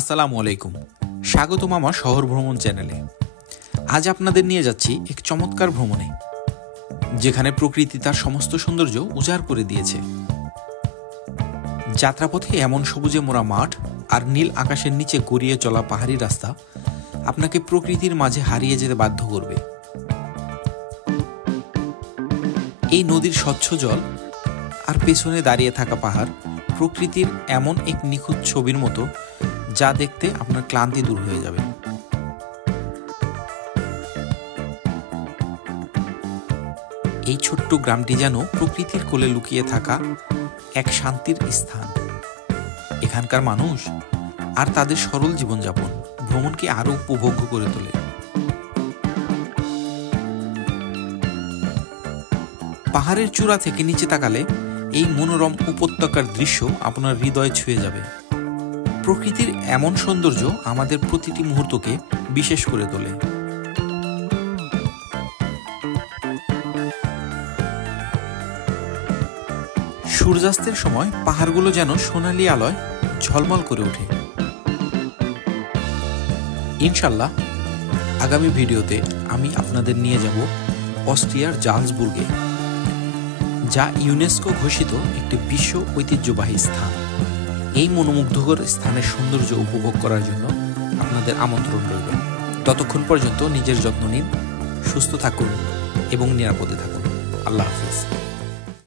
আসসালামু আলাইকুম, স্বাগতম আমার শহর ভ্রমণ চ্যানেলে। আজ আপনাদের নিয়ে যাচ্ছি এক চমৎকার ভ্রমণে, যেখানে প্রকৃতি তার সমস্ত সৌন্দর্য উজাড় করে দিয়েছে। যাত্রাপথে এমন সবুজে মোড়া মাঠ আর নীল আকাশের নিচে গড়িয়ে চলা পাহাড়ি রাস্তা আপনাকে প্রকৃতির মাঝে হারিয়ে যেতে বাধ্য করবে। এই নদীর স্বচ্ছ জল আর পেছনে দাঁড়িয়ে থাকা পাহাড় প্রকৃতির এমন এক নিখুঁত ছবির মতো, যা দেখতে আপনার ক্লান্তি দূর হয়ে যাবে। এই ছোট্ট গ্রামটি যেন প্রকৃতির কোলে লুকিয়ে থাকা এক শান্তির স্থান। এখানকার মানুষ আর তাদের সরল জীবনযাপন ভ্রমণকে আরো উপভোগ্য করে তোলে। পাহাড়ের চূড়া থেকে নিচে তাকালে এই মনোরম উপত্যকার দৃশ্য আপনার হৃদয় ছুঁয়ে যাবে। প্রকৃতির এমন সৌন্দর্য আমাদের প্রতিটি মুহূর্তকে বিশেষ করে তোলে। সূর্যাস্তের সময় পাহাড়গুলো যেন সোনালী আলোয় ঝলমল করে ওঠে। ইনশাল্লাহ আগামী ভিডিওতে আমি আপনাদের নিয়ে যাব অস্ট্রিয়ার জালসবুর্গে, যা ইউনেস্কো ঘোষিত একটি বিশ্ব ঐতিহ্যবাহী স্থান। এই মনোমুগ্ধকর স্থানের সৌন্দর্য উপভোগ করার জন্য আপনাদের আমন্ত্রণ রইল। ততক্ষণ পর্যন্ত নিজের যত্ন নিন, সুস্থ থাকুন এবং নিরাপদে থাকুন। আল্লাহ হাফেজ।